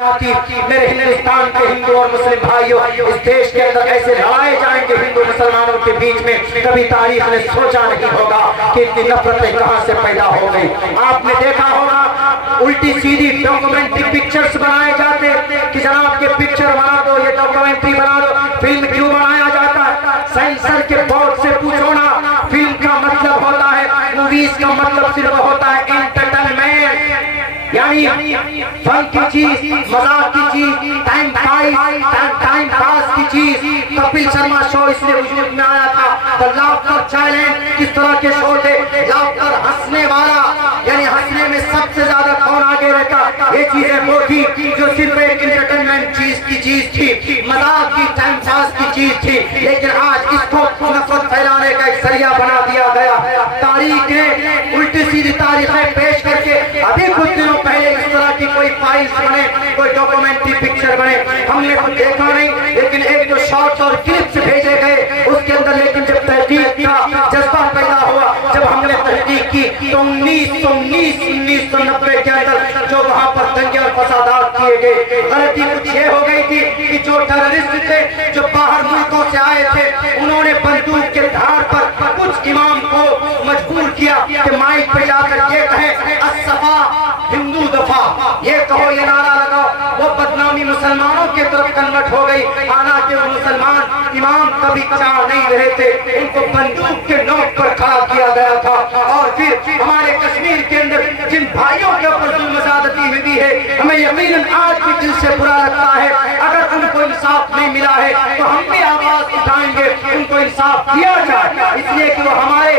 میرے ہندوستان کے ہندو اور مسلم بھائیوں، اس دیش کے اندر ایسے لڑائے جائیں گے ہندو مسلمانوں کے بیچ میں، کبھی تاریخ نے سوچا نہیں ہوگا کہ اتنی نفرتیں کہاں سے پیدا ہو گئی۔ آپ نے دیکھا ہوگا الٹی سیدھی ڈاکومنٹری پکچرز بنائے جاتے کہ جناب یہ پکچر بنا دو، یہ ڈاکومنٹری بنا دو۔ فلم کیوں بنایا جاتا ہے؟ سینسر کے بورڈ سے پوچھو نا، فلم کا مطلب ہوتا ہے، موویز کا مطلب صرف ہوتا ہے انٹرٹینمنٹ، یعنی فن کی چیز، مذاق کی چیز، ٹائم پاس کی چیز۔ کپل شرما شو اس لیے وجود میں آیا تھا، The Laughter Challenge، کس طرح کے شو تھے؟ لافتر، ہنسنے والا، یعنی ہنسنے میں سب سے زیادہ کون آگے رہتا؟ یہ چیزیں وہ تھی جو صرف ایک انٹرٹینمنٹ کی چیز تھی، مذاق کی، ٹائم پاس کی چیز تھی، لیکن آج اس کو نفرت پھیلانے کا ایک ذریعہ بنا دیا گیا۔ تاریخ نے الٹی سیدھی تاریخیں پیش کر کے ابھی کچھ دنوں پہلے اس طرح کی کوئی فائلز بنے، کوئی ڈاکومنٹری پکچر بنے، ہم نے کچھ دیکھا نہیں، لیکن ایک جو شارٹس اور کلپس بھیجے گئے اس کے اندر، لیکن جب تحقیق کا جذبہ پیدا ہوا، جب ہم نے تحقیق کی تو 1990 کے اندر جو وہاں پر دنگے اور فسادات کیے گئے، غلطی کچھ یہ ہو گئی تھی کہ جو ٹیررسٹ تھے، جو باہر ملکوں سے آئے تھے، انہوں نے بندوق کے دھار پر کچھ امام کو مجبور کیا کہ مائک پہ جا کر یہ کہیں الصفا ہندو دفاع، یہ کہو، یہ نعرہ لگاؤ۔ وہ بدنامی مسلمانوں کے طرف کنورٹ ہو گئی، حالانکہ وہ مسلمان امام کبھی چاہ نہیں رہے تھے، ان کو بندوق کے نوک پر کھڑا کیا گیا تھا۔ اور پھر ہمارے کشمیر کے اندر جن بھائیوں کے اوپر ظلم زیادتی ہوئی ہے، ہمیں یقیناً آج بھی دل سے برا لگتا ہے۔ اگر ان کو انصاف نہیں ملا ہے تو ہم بھی آواز اٹھائیں گے ان کو انصاف دیا جائے، اس لیے کہ وہ ہمارے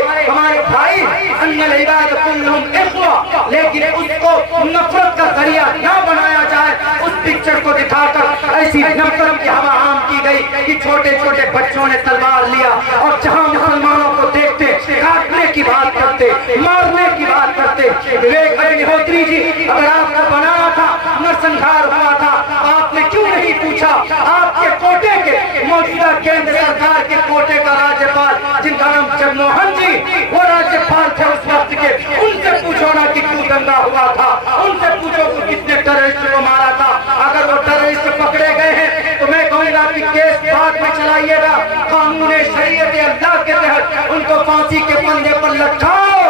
بھائی، ان العباد کلہم اخوہ، لیکن اس کو نفرت کا ذریعہ نہ بنایا جائے۔ اس پکچر کو دکھا کر ایسی نفرت کی ہوا عام کی گئی کہ چھوٹے چھوٹے بچوں نے تلوار لیا اور جہاں مسلمانوں کو دیکھتے کاٹنے کی بات کرتے، مارنے کی بات کرتے۔ وویک اگنیہوتری جی، اگر آپ کو بنانا تھا، نرسنہار ہوا تھا، آپ نے کیوں نہیں پوچھا آپ کے کوٹے کے موجودہ کیندر سرکار کے کوٹے کا راجپال، جن کا نام جگموہن جی، وہ راجپال تھے اس وقت کے، ان سے پوچھو نا کہ کیوں دنگا ہوا تھا، ان سے پوچھو کہ کتنے ٹیررسٹ کو مارا تھا۔ اگر وہ ٹیررسٹ پکڑے گئے ہیں تو میں کہوں گا کہ کیس بعد میں چلائیے گا، قانون شریعت اللہ کے تحت ان کو پھانسی کے پھندے پر لٹکاؤ،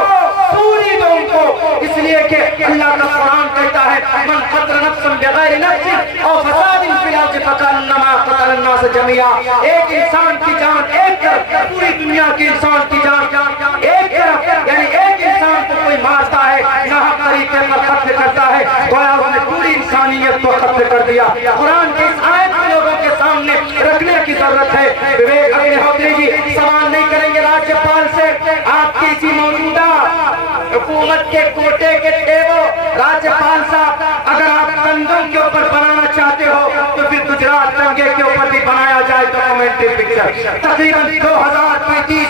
پوری دو ان کو، اس لیے کہ اللہ کا قرآن کہتا ہے من قتل نفسا بغیر نفس او فساد فی الارض فکانما قتل الناس جميعا۔ ایک انسان کی جان ایک طرف، پوری دنیا کے انسان کی جان ایک طرف، یعنی ایک انسان کو کوئی مارتا ہے، ناحق طریقے پر قتل کرتا ہے، گویا اس نے پوری انسانیت کو قتل کر دیا۔ قرآن کی اس آیت کو لوگوں کے سامنے رکھنے کی ضرورت ہے۔ وویک اگنیہوتری جی سوال نہیں کریں گے راجپال سے، آپ کی اسی موجودہ حکومت کے کوٹے کے ٹیبو راجپال صاحب، اگر آپ کنگن کے اوپر بنانا چاہتے ہو تو پھر گجرات دنگے کے اوپر بھی بنایا جائے ڈاکومنٹری پکچر۔ تقریباً 2035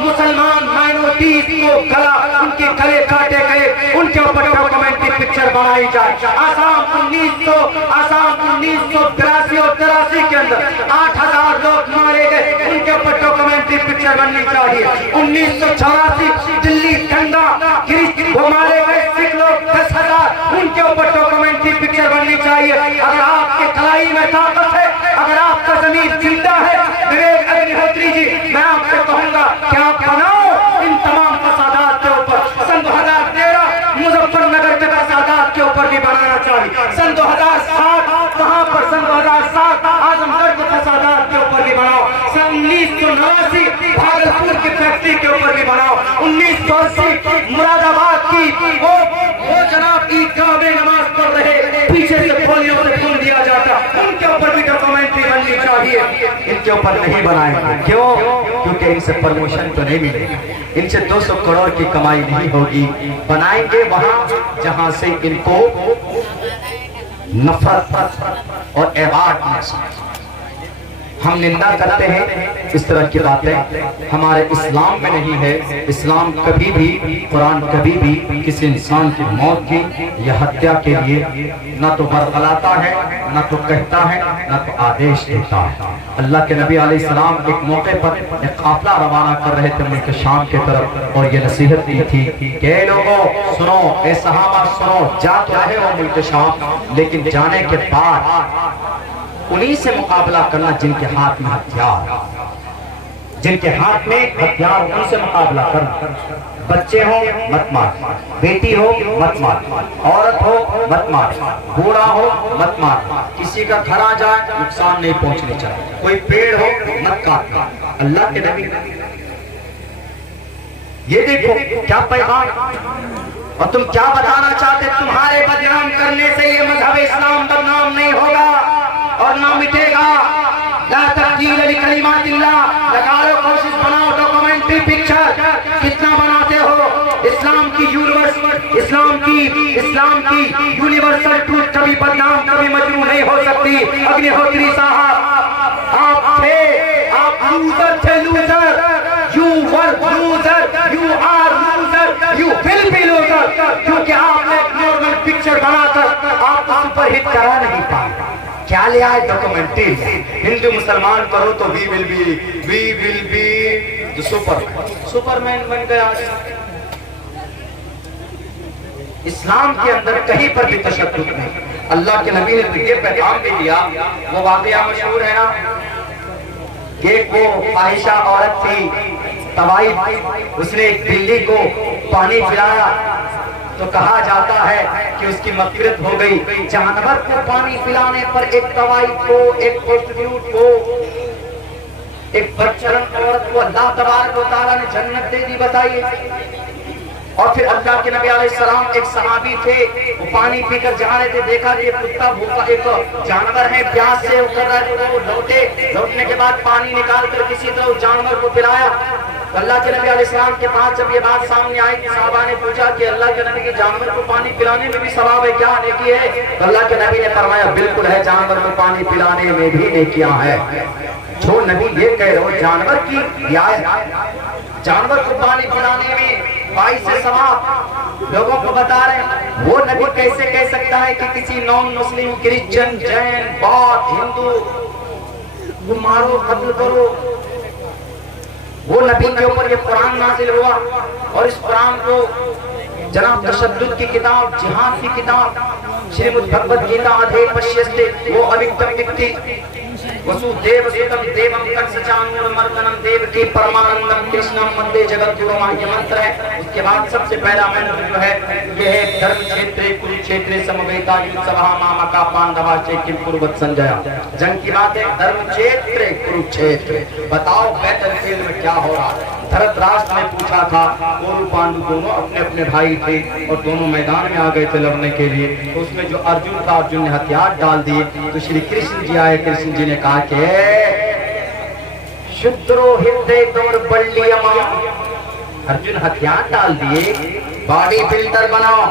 مسلمان مائنورٹیز کو گلا، ان کے گلے کاٹے گئے، ان کے اوپر ڈاکومنٹری پکچر بنائی جائے۔ آسام 1982 اور 83 کے اندر 8000 لوگ مارے گئے، ان کے اوپر ڈاکومنٹری پکچر بننی چاہیے۔ 1984 دلی دنگا، وہ مارے گئے سکھ لوگ 10,000، ان کے اوپر ڈاکومنٹری پکچر بننی چاہیے۔ اگر آپ کے کلائی میں طاقت ہے، اگر آپ کا ضمیر زندہ ہے، وویک اگنیہوتری جی، میں آپ سے کہوں گا کہ آپ بناؤ ان تمام فسادات کے اوپر۔ سن 2013 مظفر نگر کے فسادات کے اوپر بھی بنانا چاہیے۔ سن 2007 وہاں پر، سن 2007 اعظم گڑھ کے فسادات کے اوپر بھی بناؤ۔ سن 1989 بھاگلپور کی فیکٹری کے اوپر بھی بناؤ۔ 1980 مراد آباد کی وہ جناب عیدگاہ میں نماز پڑھ رہے، پیچھے سے گولیوں سے خون دیا جاتا، ان کے اوپر بھی ڈاکومنٹری بننی چاہیے۔ ان کے اوپر نہیں بنائیں گے، کیوں؟ کیونکہ ان سے پرموشن تو نہیں ملے گی، ان سے 200 کروڑ کی کمائی نہیں ہوگی۔ بنائیں گے وہاں جہاں سے ان کو نفرت اور ایوارڈ محسوس۔ ہم نندا کرتے ہیں اس طرح کی باتیں ہمارے اسلام میں نہیں ہے۔ اسلام کبھی بھی، قرآن کبھی بھی کسی انسان کی موت کی یا ہتیا کے لیے نہ تو برگلاتا ہے، نہ تو کہتا ہے، نہ تو آدیش دیتا ہے۔ اللہ کے نبی علیہ السلام ایک موقع پر ایک قافلہ روانہ کر رہے تھے ملک شام کے طرف، اور یہ نصیحت دی تھی کہ اے لوگوں سنو، اے صحابہ سنو، جا تو رہے ہو ملک شام، لیکن جانے کے بعد انہی سے مقابلہ کرنا جن کے ہاتھ میں ہتھیار، جن کے ہاتھ میں ہتھیار، ان سے مقابلہ کرنا۔ بچے ہو مت مار، بیٹی ہو مت مار، عورت ہو مت مار، بوڑھا ہو مت مار، کسی کا گھر آ جائے نقصان نہیں پہنچنی چاہیے، کوئی پیڑ ہو مت کاٹنا۔ اللہ کے نبی یہ دیکھو کیا پیغام، اور تم کیا بتانا چاہتے؟ تمہارے بدنام کرنے سے یہ مذہب اسلام بدنام نہیں ہوگا اور نہ مٹے گا۔ لا تبدیل لکلمات اللہ، لگا لو کوشش، بناؤ ڈاکومنٹری پکچر، کتنا بناتے ہو؟ اسلام کی یونیورسل ٹروتھ کبھی بدنام کبھی مجروح نہیں ہو سکتی۔ اگنیہوتری صاحب آپ تھے، آپ لوزر تھے، loser, you were loser, you are loser, you will be loser، کیونکہ آپ نے ایک نارمل پکچر بنا کر آپ کو سپر ہٹ کرا نہیں پائے۔ کیا لے آئے؟ ڈاکومنٹری۔ ہندو مسلمان کرو تو we will be the Superman بن گیا۔ اسلام کے اندر کہیں پر بھی تشدد نہیں۔ اللہ کے نبی نے تو یہ پیغام بھی دیا، وہ واقعہ مشہور ہے نا، ایک وہ فاحشہ عورت تھی طوائف، اس نے ایک بلی کو پانی پلایا تو کہا جاتا ہے کہ اس کی مغفرت ہو گئی۔ جانور کو پانی پلانے پر ایک طوائف کو، ایک پروسٹیٹیوٹ کو، ایک بدچلن عورت کو اللہ تبارک و تعالیٰ نے جنت دے دی، بتائیے۔ اور پھر اللہ کے نبی علیہ السلام، ایک صحابی تھے، وہ پانی پی کر جا رہے تھے، دیکھا کہ کتا بھوکا ایک جانور ہے، پیاس سے اتر رہا ہے، تو وہ لوٹنے کے بعد پانی نکال کر کسی طرح اس جانور کو پلایا۔ اللہ کے نبی علیہ السلام کے پاس جب یہ بات سامنے آئی، صحابہ نے پوچھا کہ اللہ کے نبی کے جانور کو پانی پلانے میں بھی ثواب ہے کیا، نیکی ہے؟ تو اللہ کے نبی نے فرمایا بالکل ہے، جانور کو پانی پلانے میں بھی نیکیاں ہے۔ جو نبی یہ کہہ رہے ہو جانور کی رعایت، جانور کو پانی پلانے میں 22 ثواب لوگوں کو بتا رہے ہیں، وہ نبی کیسے کہہ سکتا ہے کہ کسی نان مسلم، کرسچن، جین، بودھ، ہندو کو مارو، قتل کرو؟ وہ نبی کے اوپر یہ قرآن نازل ہوا، اور اس قرآن کو جناب تشدد کی کتاب، جہاد کی کتاب شریمد بھگوت گیتا ادھے پشیستے وہ اوکتم وکتی وسو دیو سوتم دیوم تک سچانور مردنم دیو کی پرمانندم کرشنم مندے جگت گرو ماہ یہ منتر ہے۔ اس کے بعد سب سے پہلا منتر جو ہے یہ ہے دھرم چھیترے کل چھیترے سمویتا یوت سبھا ماما کا پاندھوا چیکن پروت سنجیا۔ جنگ کی بات ہے، دھرم چھیترے کل چھیترے، بتاؤ بیتل فیلڈ میں کیا ہو رہا ہے؟ دھرت راشٹر نے پوچھا تھا، کورو پانڈو دونوں اپنے اپنے بھائی تھے اور دونوں میدان میں آ گئے تھے لڑنے کے لیے، تو اس میں جو ارجن تھا، ارجن نے ہتھیار ڈال دیے، تو شری کرشن جی آئے، کرشن جی نے کہا کہ شدرو ہردے دور بلی اما، ارجن ہتھیار ڈال دیے، باڈی بلڈر بناؤ،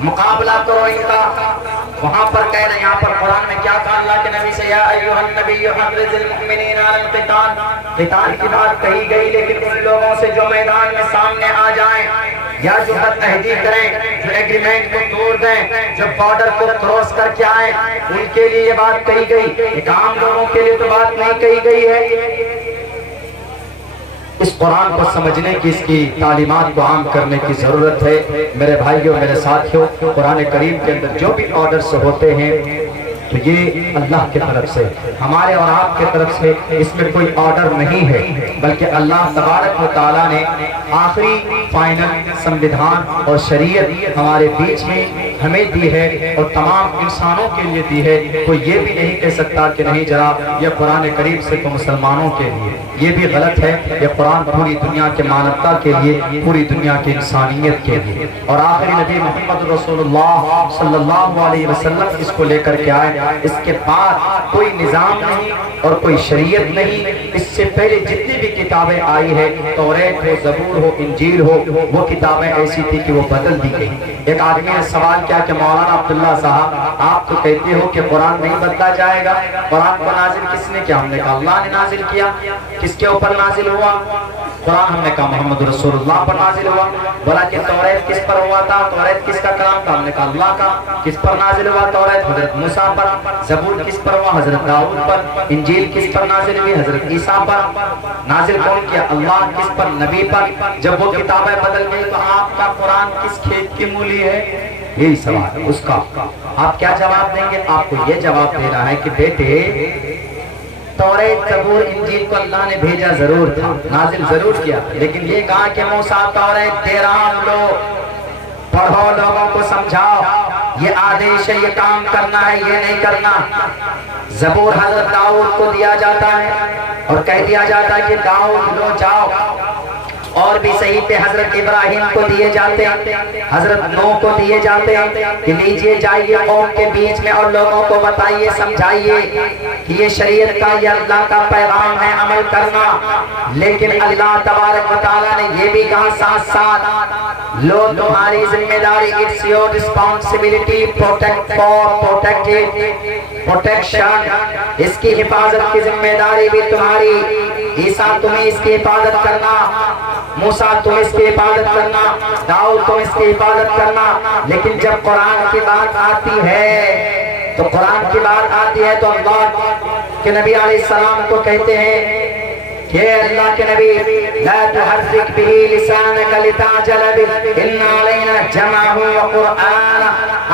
مقابلہ کرو ان کا۔ وہاں پر کہہ رہے ہیں، یہاں پر قرآن میں کیا کہا اللہ کے نبی سے، یا ایھا النبی حرض المؤمنین علی القتال، قتال کی بات کہی گئی، لیکن ان لوگوں سے جو میدان میں سامنے آ جائیں یا جو بد عہدی کریں، جو ایگریمنٹ کو توڑ دیں، جو بارڈر کو کراس کر کے آئیں، ان کے لیے یہ بات کہی گئی، ایک عام لوگوں کے لیے تو بات نہیں کہی گئی ہے۔ اس قرآن کو سمجھنے کی، اس کی تعلیمات کو عام کرنے کی ضرورت ہے۔ میرے بھائیوں، میرے ساتھیوں، قرآن کریم کے اندر جو بھی آرڈرز ہوتے ہیں تو یہ اللہ کی طرف سے، ہمارے اور آپ کی طرف سے اس میں کوئی آرڈر نہیں ہے، بلکہ اللہ تبارک و تعالیٰ نے آخری فائنل سموِدھان اور شریعت ہمارے بیچ میں ہمیں دی ہے اور تمام انسانوں کے لیے دی ہے۔ کوئی یہ بھی نہیں کہہ سکتا کہ نہیں جناب یہ قرآن کریم سے تو مسلمانوں کے لیے، یہ بھی غلط ہے۔ یہ قرآن پوری دنیا کے مانوتا کے لیے، پوری دنیا کی انسانیت کے لیے، اور آخری نبی محمد رسول اللہ صلی اللہ علیہ وسلم اس کو لے کر کے آئے۔ اس کے بعد کوئی نظام نہیں اور کوئی شریعت نہیں۔ اس سے پہلے جتنی بھی کتابیں آئی ہے، توریت ہو، زبور ہو، انجیل ہو، وہ کتابیں ایسی تھی کہ وہ بدل دی گئی۔ ایک آدمی نے سوال کیا کیا کہ مولانا عبداللہ صاحب آپ تو کہتے ہو کہ قرآن نہیں بدلا جائے گا، قرآن کو نازل کس نے کیا؟ ہم نے کہا اللہ نے نازل کیا۔ کس کے اوپر نازل ہوا؟ قرآن۔ ہم نے کہا محمد رسول اللہ پر نازل ہوا۔ بولا کہ توریت کس پر ہوا تھا؟ توریت کس کا کلام تھا؟ ہم نے کہا اللہ کا۔ کس پر نازل ہوا توریت؟ حضرت موسیٰ پر۔ زبور کس پر ہوا؟ حضرت داؤد پر۔ انجیل کس پر نازل ہوئی؟ حضرت عیسیٰ پر۔ نازل کون کیا؟ اللہ۔ کس پر؟ نبی پر۔ جب وہ کتابیں بدل گئی تو آپ کا قرآن کس کھیت کی مولی ہے؟ یہی سوال ہے اس کا۔ آپ کیا جواب دیں گے؟ آپ کو یہ جواب دینا ہے کہ بیٹے توریت زبور انجیل کو اللہ نے بھیجا ضرور تھا، نازل ضرور کیا، لیکن یہ کہا کہ موسیٰ توریت دے رہا ہوں، لو پڑھو، لوگوں کو سمجھاؤ، یہ آدیش ہے، یہ کام کرنا ہے، یہ نہیں کرنا۔ زبور حضرت داؤد کو دیا جاتا ہے اور کہہ دیا جاتا ہے کہ داؤد لو جاؤ، اور بھی صحیفے حضرت ابراہیم کو دیے جاتے ہیں، حضرت نوح کو دیے جاتے ہیں کہ لیجئے جائیے قوم کے بیچ میں اور لوگوں کو بتائیے، سمجھائیے کہ یہ شریعت کا، یہ اللہ کا پیغام ہے، عمل کرنا۔ لیکن اللہ تبارک و تعالیٰ نے یہ بھی کہا ساتھ ساتھ، لو تمہاری ذمہ داری، اٹس یور ریسپانسبلٹی، پروٹیکشن، اس کی حفاظت کی ذمہ داری بھی تمہاری۔ عیسیٰ تمہیں اس کی حفاظت کرنا، موسیٰ تم اس کی حفاظت کرنا، داؤد تم اس کی حفاظت کرنا۔ لیکن جب قرآن کی بات آتی ہے تو اللہ کے نبی علیہ السلام کو کہتے ہیں کہ اللہ کے نبی لا تحرک به لسانک لتعجل به ان علینا جمعہ وقرآن،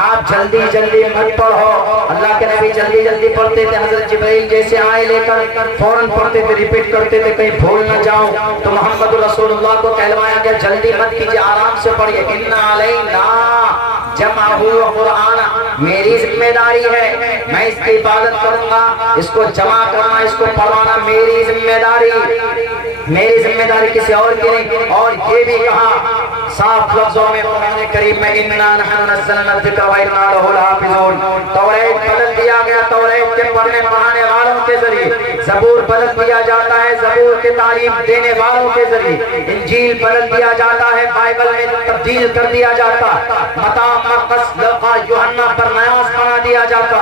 آپ جلدی جلدی مت پڑھو۔ اللہ کے نبی جلدی جلدی پڑھتے تھے، حضرت جبرائیل جیسے آئے لے کر فوراً پڑھتے تھے، ریپیٹ کرتے تھے کہیں بھول نہ جاؤں۔ تو محمد رسول اللہ کو کہلوایا گیا جلدی مت کیجیے، آرام سے پڑھیے، ان علینا جمعہ وقرآن، میری ذمہ داری ہے، میں اس کی حفاظت کروں گا، اس کو جمع کرنا، اس کو پڑھوانا میری ذمہ داری، میری ذمہ داری کسی اور کی نہیں۔ اور یہ بھی کہا صاف لفظوں میں قرآن کریم میں، اِنَّا نَحْنُ نَزَّلْنَا الذِّكْرَ وَإِنَّا لَهُ لَحَافِظُونَ۔ توریت بدل دیا گیا، توریت کے پڑھنے پڑھانے والوں کے ذریعے۔ زبور بدل دیا جاتا ہے، زبور کی تعلیم دینے والوں کے ذریعے۔ انجیل بدل دیا جاتا ہے، بائبل میں تبدیل کر دیا جاتا، متی، مرقس، لوقا، یوحنا پر نیاز بنا دیا جاتا،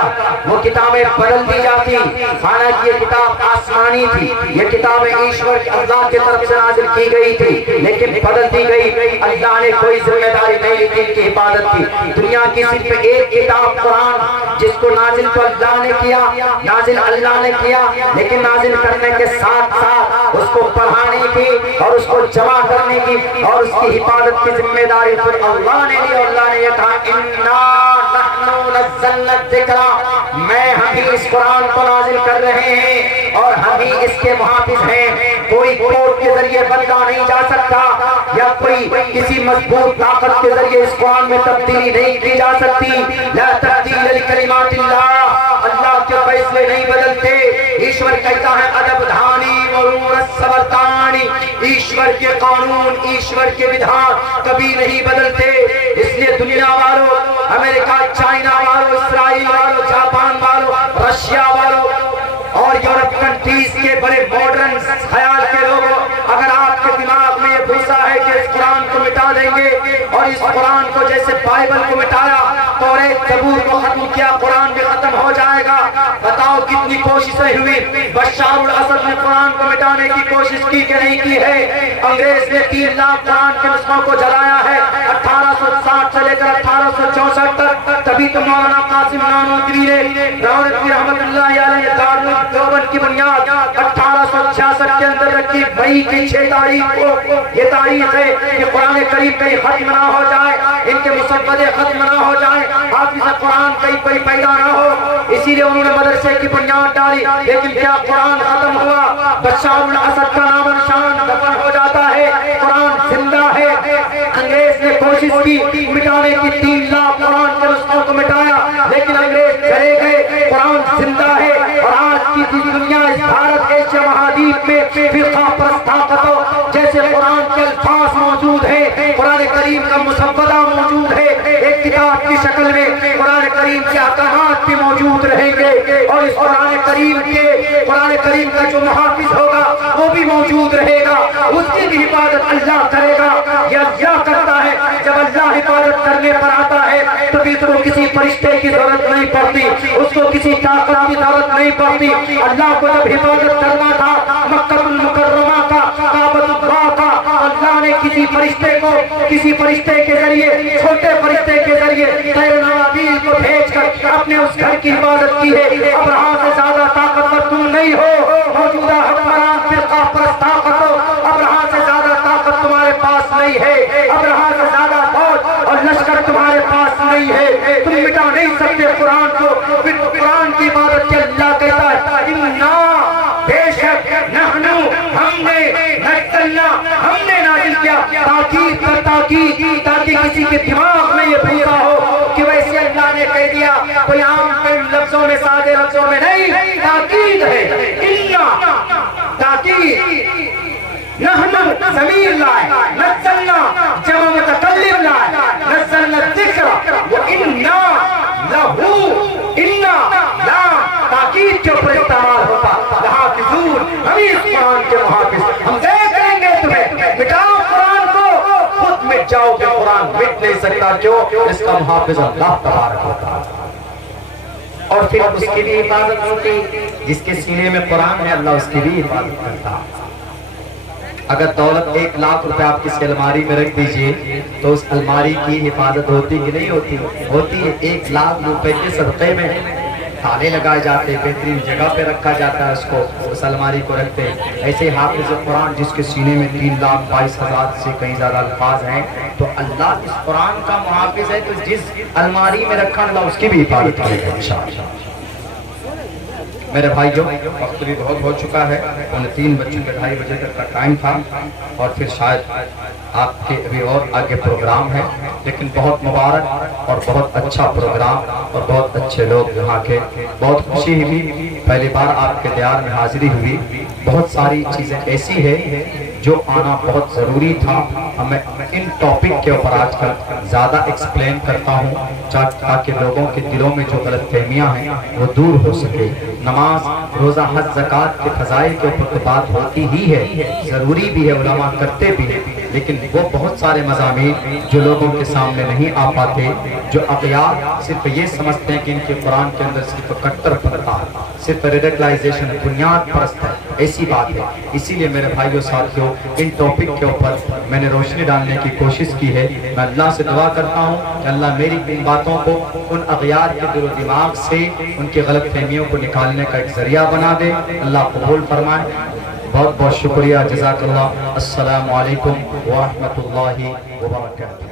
وہ کتابیں بدل دی جاتی۔ حالانکہ یہ کتاب آسمانی تھی، یہ کتاب ایشور اللہ کی طرف سے نازل کی گئی تھی، لیکن بدل دی گئی۔ اللہ نے کوئی ذمہ داری نہیں لی ان کی حفاظت کی۔ دنیا کی صرف ایک کتاب قرآن، جس کو نازل تو اللہ نے کیا، نازل اللہ نے کیا، لیکن نازل کرنے کے ساتھ ساتھ اس کو پڑھانے کی اور اس کو جمع کرنے کی اور اس کی حفاظت کی ذمہ داری خود اللہ نے لی۔ اور اللہ نے یہ کہا اِنَّا نَحْنُ نَزَّلْنَا الذِّكْرَ، میں ہم ہی اس قرآن کو نازل کر رہے ہیں اور ہم ہی اس کے محافظ ہیں۔ کوئی کوٹ کے ذریعے بدلا نہیں جا سکتا، یا کوئی کسی مضبوط طاقت کے ذریعے اس قرآن میں تبدیلی نہیں کی جا سکتی۔ لا تبدیل لکلمات اللہ، اللہ کے فیصلے نہیں بدلتے۔ ایشور کہتا ہے ادب دھانی مرور سبرتانی، ایشور کے قانون، ایشور کے بدھان کبھی نہیں بدلتے۔ اس لیے دنیا والوں، امریکہ، چائنا والوں، اسرائیل والوں، جاپان والوں، رشیا والوں اور یورپ کنٹریز کے بڑے ماڈرن خیال کے لوگوں، اگر آپ کے دماغ میں یہ گھسا ہے کہ اس قرآن کو مٹا دیں گے اور اس قرآن کو جیسے بائبل کو مٹایا، توریت زبور کو ختم کیا، قرآن بھی ختم ہو جائے گا، بتاؤ کتنی کوششیں ہوئی۔ بشار الاسد نے قرآن کو مٹانے کی کوشش کی کہ نہیں کی ہے؟ انگریز نے 3 لاکھ قرآن کے نسخوں کو جلایا ہے 1860 سے لے کر 1864 تک۔ تبھی تو مولانا قاسم نانوتوی نے راولپنڈی رحمت اللہ علیہ دارالعلوم دیوبند کی بنیاد 1866 کے اندر رکھی، مئی کی 6 تاریخ کو۔ یہ تاریخ ہے کہ قرآن کریم کہیں ختم نہ ہو جائے، ان کے مسودے ختم نہ ہو جائے، حافظ قرآن کہیں کوئی پیدا نہ ہو، اسی لیے انہوں نے مدرسے کی بنیاد ڈالی۔ لیکن کیا قرآن ختم ہوا؟ بشار الاسد کا نام و نشان دفن ہو جاتا ہے، قرآن زندہ ہے۔ انگریز نے کوشش کی مٹانے کی، 3 لاکھ قرآن کے نسخوں کو مٹایا، لیکن انگریز چلے گئے، قرآن زندہ ہے۔ اور آج کی دنیا اس بھارت ایشیا مہادیپ میں فرقہ پرست طاقتوں جیسے قرآن کے الفاظ موجود ہیں، قرآن کریم کا مسودہ موجود ہے، ایک کتاب کی شکل میں قرآن کریم کے احکامات بھی موجود رہیں گے، اور اس قرآن کریم کا جو محافظ ہوگا وہ بھی موجود رہے گا، اس کی بھی حفاظت اللہ کرے گا۔ یہ اللہ کرتا ہے، جب اللہ حفاظت کرنے پر آتا ہے تو بھی تو کسی فرشتے کی ضرورت نہیں پڑتی، اس کو کسی طاقت کی ضرورت نہیں پڑتی۔ اللہ کو جب حفاظت کرنا تھا مکہ المکرمہ کا، کعبۃ اللہ کا، اللہ نے کسی فرشتے کے ذریعے، چھوٹے فرشتے کے ذریعے طیر نوابیل کو بھیج کر اپنے اس گھر کی حفاظت کی ہے۔ ابرہہ سے زیادہ طاقتور تم نہیں ہو، موجودہ حکمران فرقہ پرست طاقت ہو، ابرہہ سے زیادہ طاقت تمہارے پاس نہیں ہے، ابرہہ سے زیادہ فوج اور لشکر تمہارے پاس نہیں ہے، تم مٹا نہیں سکتے قرآن کو۔ پھر قرآن کی عبادت کے اللہ کہتا ہے اِنَّا بے شک نحنو ہم نے نزلنا، ہم نے نازل کیا، تاکید پر تاکید، تاکہ کسی کے دماغ میں یہ پھوسا ہو کہ ویسے اللہ نے کہہ دیا، کوئی عام لفظوں میں، سادے لفظوں میں نہیں، تاکید ہے۔ اِنَّا تاکید، نحنو ضمیر لائے، نزلنا جمع متکلم لائے، نزلنا الذکر وَإِنَّا لَهُ، اِنَّا لام تاکید کے اوپر استعمال ہوتا، لحافظون، ہم اس قرآن کے محافظ، ہم دیکھ لیں گے تمہیں، مٹاؤ قرآن کو، خود مٹ جاؤ کہ قرآن مٹ نہیں سکتا، کیوں؟ اس کا محافظ اللہ تبارک و تعالی۔ اور پھر اس کی بھی حفاظت ہوتی، جس کے سینے میں قرآن ہے اللہ اس کی بھی حفاظت کرتا۔ اگر دولت 1,00,000 روپے آپ کسی الماری میں رکھ دیجئے تو اس الماری کی حفاظت ہوتی کہ نہیں ہوتی؟ ہوتی ہے۔ 1,00,000 روپے کے صدقے میں تالے لگائے جاتے، بہترین جگہ پہ رکھا جاتا ہے، اس کو اس الماری کو رکھتے ہیں۔ ایسے حافظ قرآن جس کے سینے میں 3,22,000 سے کہیں زیادہ الفاظ ہیں، تو اللہ اس قرآن کا محافظ ہے، تو جس الماری میں رکھا اللہ اس کی بھی حفاظت کرے گا انشاءاللہ۔ میرے بھائیوں، وقت بھی بہت ہو چکا ہے، 3 بجے کے 2:30 بجے تک کا ٹائم تھا، اور پھر شاید آپ کے ابھی اور آگے پروگرام ہے، لیکن بہت مبارک اور بہت اچھا پروگرام اور بہت اچھے لوگ یہاں کے، بہت خوشی ہوئی، پہلی بار آپ کے دیار میں حاضری ہوئی۔ بہت ساری چیزیں ایسی ہے جو آنا بہت ضروری تھا۔ ہمیں ان ٹاپک کے اوپر آج کل زیادہ ایکسپلین کرتا ہوں تاکہ لوگوں کے دلوں میں جو غلط فہمیاں ہیں وہ دور ہو سکے۔ نماز، روزہ، حج، زکوٰۃ کے فضائل کے اوپر تو بات ہوتی ہی ہے، ضروری بھی ہے، علماء کرتے بھی ہیں، لیکن وہ بہت سارے مضامین جو لوگوں کے سامنے نہیں آ پاتے، جو اغیار صرف یہ سمجھتے ہیں کہ ان کے قرآن کے اندر صرف کٹر پنتا ہے، صرف ریڈیکلائزیشن، بنیاد پرست ہے، ایسی بات ہے۔ اسی لیے میرے بھائیوں ساتھیوں، ان ٹاپک کے اوپر میں نے روشنی ڈالنے کی کوشش کی ہے۔ میں اللہ سے دعا کرتا ہوں کہ اللہ میری ان باتوں کو ان اغیار کے دل و دماغ سے ان کی غلط فہمیوں کو نکالنے کا ایک ذریعہ بنا دے، اللہ قبول فرمائے۔ بہت بہت شکریہ، جزاک اللہ۔ السلام علیکم ورحمۃ اللہ وبرکاتہ۔